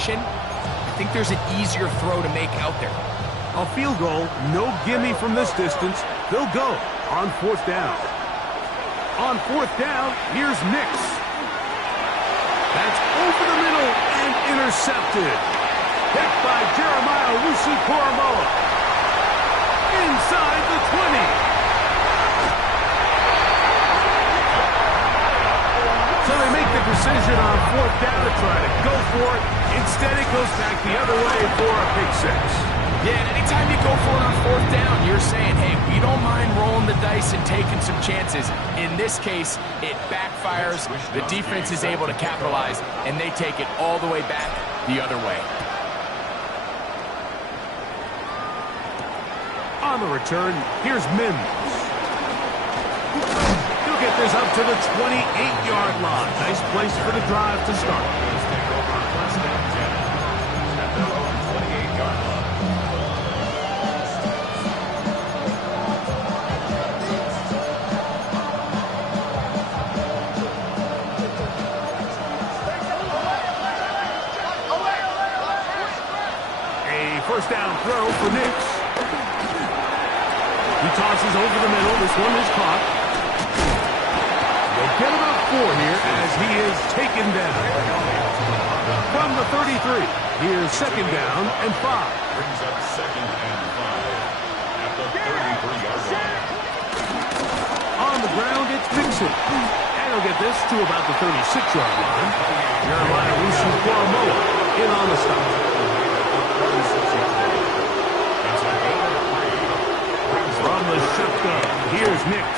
direction, I think there's an easier throw to make out there. A field goal, no gimme from this distance. They'll go on 4th down. On 4th down, here's Nix. That's over the middle and intercepted. Hit by Jeremiah Wusu-Koramoah. Inside the 20. So they make the decision on 4th down to try to go for it. Instead, it goes back the other way for a pick 6. Yeah, and anytime you go for it on 4th down, you're saying, hey, we don't mind rolling the dice and taking some chances. In this case, it backfires. The defense is able to capitalize, and they take it all the way back the other way. On the return, here's Mims. He'll get this up to the 28-yard line. Nice place for the drive to start. First down throw for Nix. He tosses over the middle. This one is caught. They'll get about 4 here as he is taken down. From the 33, here's 2nd down and 5. Brings up 2nd and 5 at the 33-yard line. On the ground, it's Mixon. And he'll get this to about the 36-yard line. Jeremiah Wusu-Koramoah in on the stop. From the shotgun, here's Nix.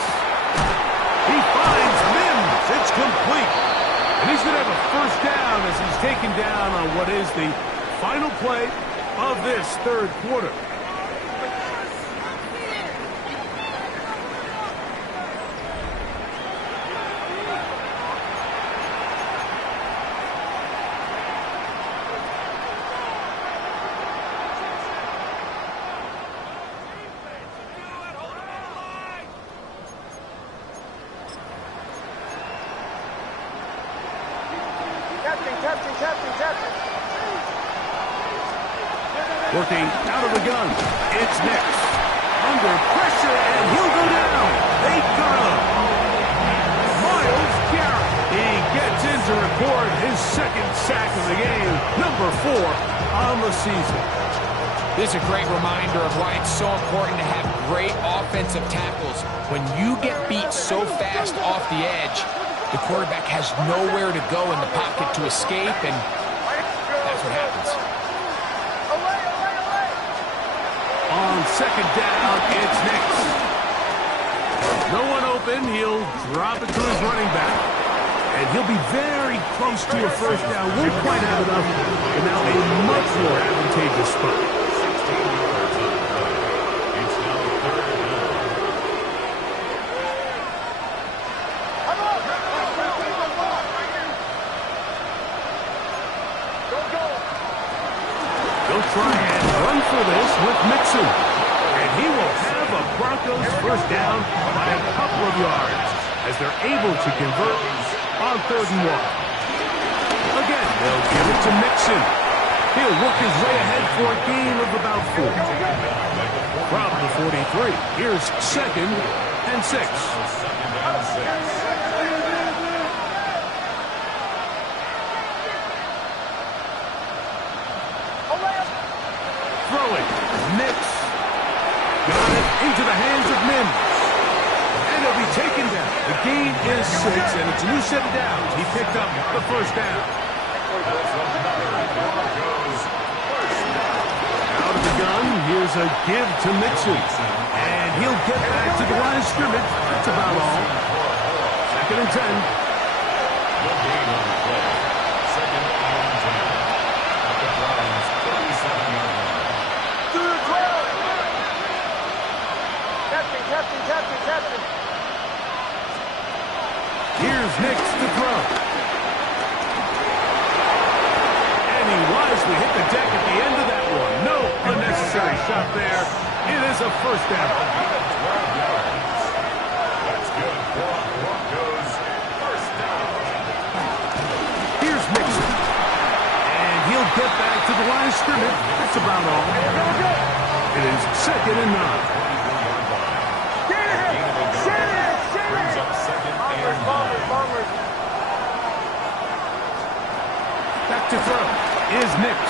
He finds Mims. It's complete. And he's going to have a first down as he's taken down on what is the final play of this 3rd quarter. Working out of the gun. It's Nix. Under pressure, and he'll go down. They got him. Myles Garrett. He gets in to record his 2nd sack of the game. Number 4 on the season. This is a great reminder of why it's so important to have great offensive tackles. When you get beat so fast off the edge, the quarterback has nowhere to go in the pocket to escape, and that's what happens. On 2nd down, it's Nix. No one open. He'll drop it to his running back. And he'll be very close to a first down. Won't quite have enough. And now a much more advantageous spot. It's now 3rd down. They'll try and run for this with Mixon. And he will have a Broncos first down by a couple of yards as they're able to convert on 3rd and 1. Again, they'll give it to Mixon. He'll work his way ahead for a gain of about 4. From the 43, here's 2nd and 6. Throwing, Nix. Got it into the hands of Mims. And he'll be taken down. The gain is 6, and it's a new set of downs. He picked up the first down. Out of the gun, here's a give to Mixon. And he'll get back to the line of scrimmage. That's about all. 2nd and 10. The gain on the play. 2nd and 10. At the Browns' 37-yard line. Captain. Here's Nix to throw. And he wisely hit the deck at the end of that one. No unnecessary shot there. It is a first down. 12 yards. That's good for Broncos. First down. Here's Mixon. And he'll get back to the line of scrimmage. That's about all. It is 2nd and 9. Brings up 2nd and 9. Back to throw is Nix.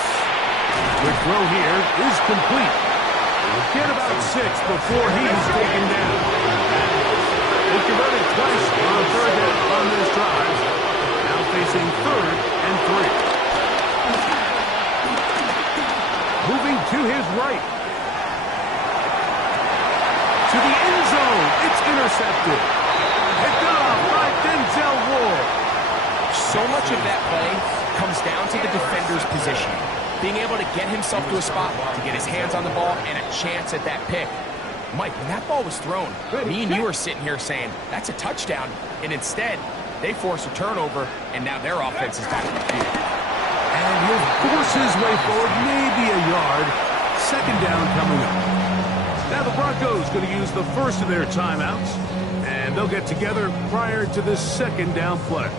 The throw here is complete. We'll get about 6 before he's taken down. They converted twice on 3rd down on this drive. Now facing 3rd and 3. Moving to his right. To the end zone. It's intercepted. Picked off by Denzel Ward. So much of that play comes down to the defender's position. Being able to get himself to a spot, to get his hands on the ball, and a chance at that pick. Mike, when that ball was thrown, me and you were sitting here saying, that's a touchdown. And instead, they force a turnover, and now their offense is back in the field. And he'll force his way forward, maybe a yard. 2nd down coming up. Now the Broncos going to use the first of their timeouts, and they'll get together prior to this 2nd down play.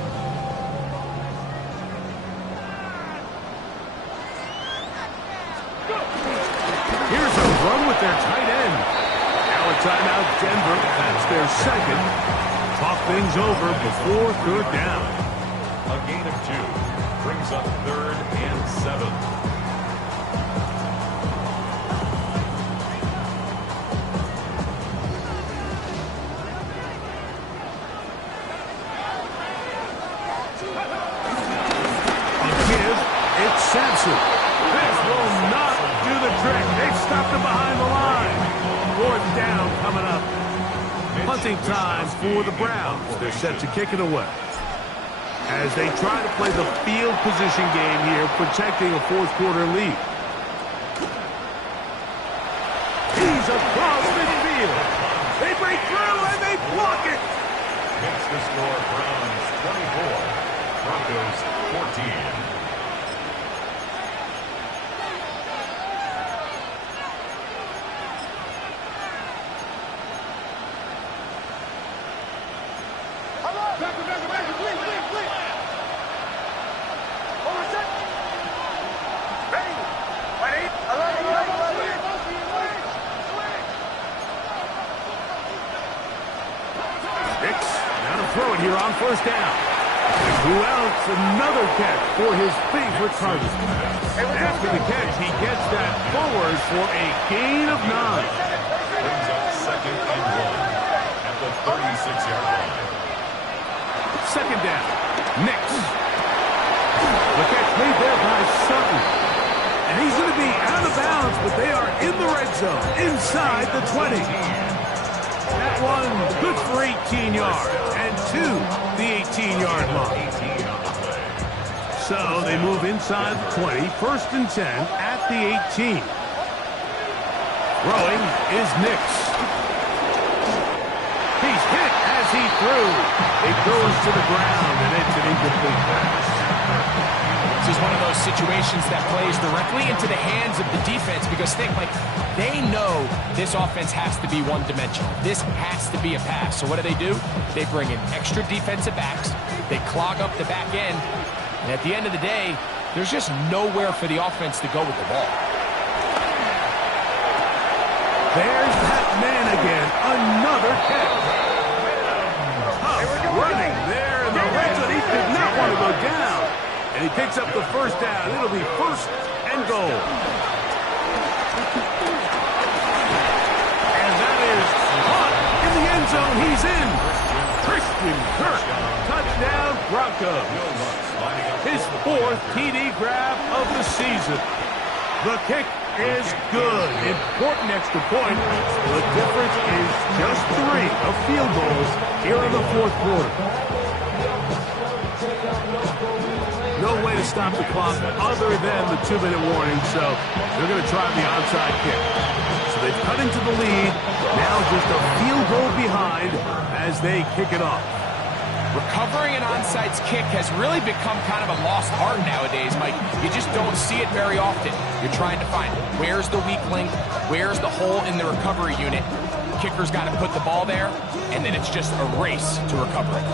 Here's a run with their tight end. Now a timeout, Denver. That's their 2nd. Talk things over before 3rd down. A gain of 2 brings up 3rd and 7. It's Sampson. This will not do the trick. They've stopped him behind the line. 4th down coming up. Punting time for the Browns. They're set to kick it away. As they try to play the field position game here, protecting a 4th quarter lead. He's across midfield. They break through and they block it. Makes the score Browns 24, Broncos 14. Throw it here on 1st down. Who else? Another catch for his favorite target. After the catch, he gets that forward for a gain of 9. Brings up 2nd and 1 at the 36-yard line. 2nd down. Nix. The catch made there by Sutton. And he's going to be out of bounds, but they are in the red zone, inside the 20. That one good for 18 yards. To the 18-yard line. So they move inside the 20, 1st and 10 at the 18. Throwing is Nix. He's hit as he threw. It goes to the ground, and it's an incomplete pass. This is one of those situations that plays directly into the hands of the defense because they know this offense has to be one-dimensional. This has to be a pass. So what do? They bring in extra defensive backs. They clog up the back end. And at the end of the day, there's just nowhere for the offense to go with the ball. There's that man again. Another catch. Running there in the red zone. He did not want to go down. And he picks up the 1st down. It'll be 1st and goal. And that is caught in the end zone. He's in. Christian Kirk. Touchdown, Broncos. His 4th TD grab of the season. The kick is good. Important extra point. The difference is just 3 of field goals here in the 4th quarter. No way to stop the clock other than the 2-minute warning, so they're going to try the onside kick. So they've cut into the lead, now just a field goal behind as they kick it off. Recovering an onside kick has really become kind of a lost art nowadays, Mike. You just don't see it very often. You're trying to find where's the weak link, where's the hole in the recovery unit. Kicker's got to put the ball there, and then it's just a race to recover it.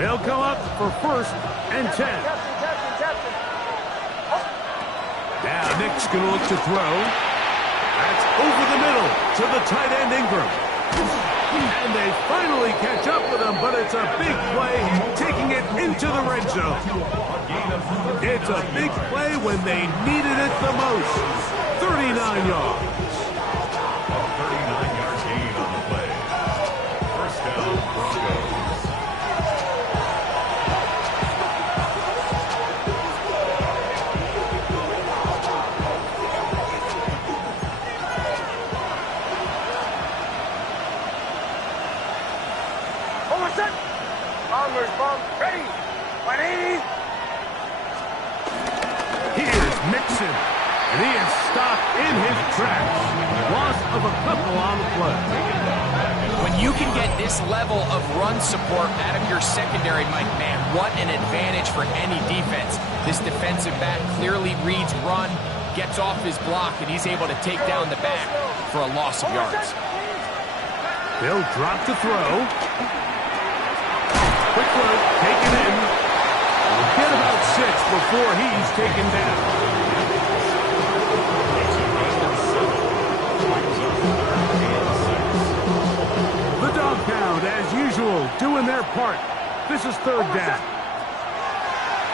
They'll come up for 1st and 10. Now Nick's going to look to throw. That's over the middle to the tight end Ingram. And they finally catch up with him, but it's a big play, taking it into the red zone. It's a big play when they needed it the most. 39 yards. A 39-yard gain on the play. First down, Broncos. Ready. 180. Here's Mixon, and he is stopped in his tracks. Loss of a couple on the play. When you can get this level of run support out of your secondary, Mike, man, what an advantage for any defense. This defensive back clearly reads run, gets off his block, and he's able to take down the back for a loss of yards. They'll drop to throw. Quick look, taken in. We'll get about 6 before he's taken down. The dog pound, as usual, doing their part. This is third down.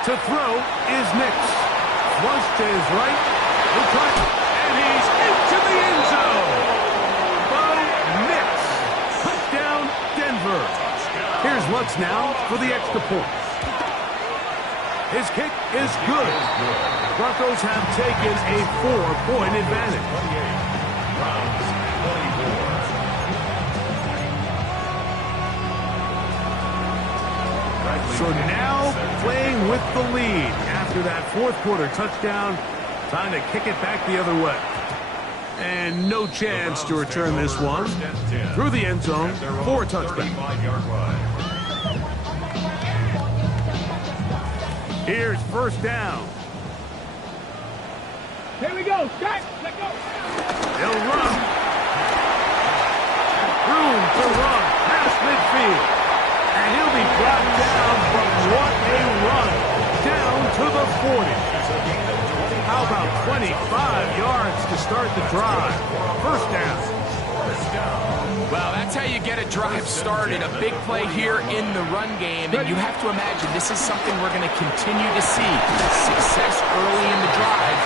To throw is Nix. Flush to his right. He'll try, and he's into the end zone. Bo Nix. Touchdown, Denver. Here's Lutz now for the extra point. His kick is good. Broncos have taken a 4-point advantage. 28. Browns, 24. So now playing with the lead after that fourth quarter touchdown. Time to kick it back the other way. And no chance to return this one. Through the end zone for a touchdown. Here's first down. Here we go. Start. Let go. They'll run. Room to run past midfield. And he'll be brought down, but what a run. Down to the 40. How about 25 yards to start the drive? First down. Well, that's how you get a drive started. A big play here in the run game. And you have to imagine this is something we're going to continue to see. Success early in the drive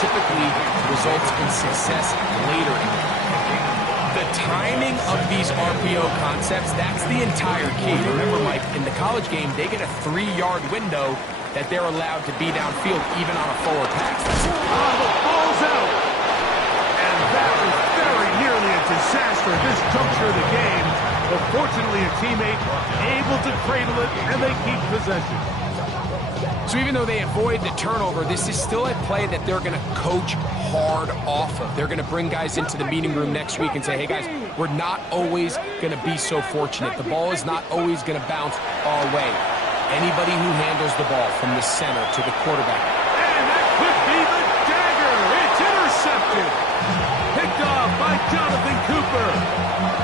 typically results in success later in the drive. The timing of these RPO concepts, that's the entire key. Remember, Mike, in the college game, they get a 3-yard window that they're allowed to be downfield even on a forward pass. The ball's out. And that was very nearly a disaster at this juncture of the game. But fortunately, a teammate able to cradle it, and they keep possession. So even though they avoid the turnover, this is still a play that they're going to coach hard off of. They're going to bring guys into the meeting room next week and say, hey, guys, we're not always going to be so fortunate. The ball is not always going to bounce our way. Anybody who handles the ball from the center to the quarterback. And that could be the dagger. It's intercepted. Picked off by Jonathan Cooper.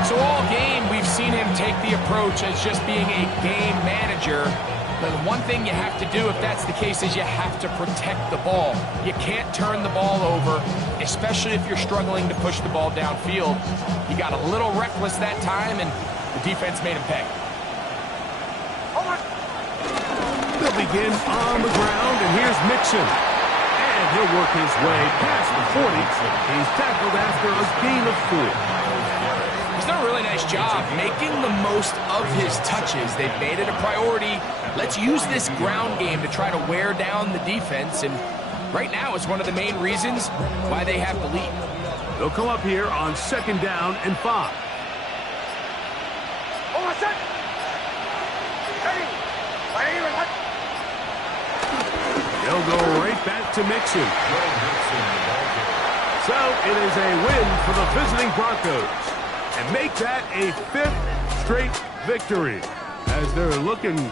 So all game, we've seen him take the approach as just being a game manager. The one thing you have to do if that's the case is you have to protect the ball. You can't turn the ball over, especially if you're struggling to push the ball downfield. He got a little reckless that time, and the defense made him pay. They'll begin on the ground, and here's Mixon. And he'll work his way past the 40. He's tackled after a gain of 4. He's done a really nice job making the most of his touches. They've made it a priority. Let's use this ground game to try to wear down the defense, and right now it's one of the main reasons why they have the lead. They'll come up here on second down and 5. They'll go right back to Mixon. So it is a win for the visiting Broncos and make that a 5th straight victory as they're looking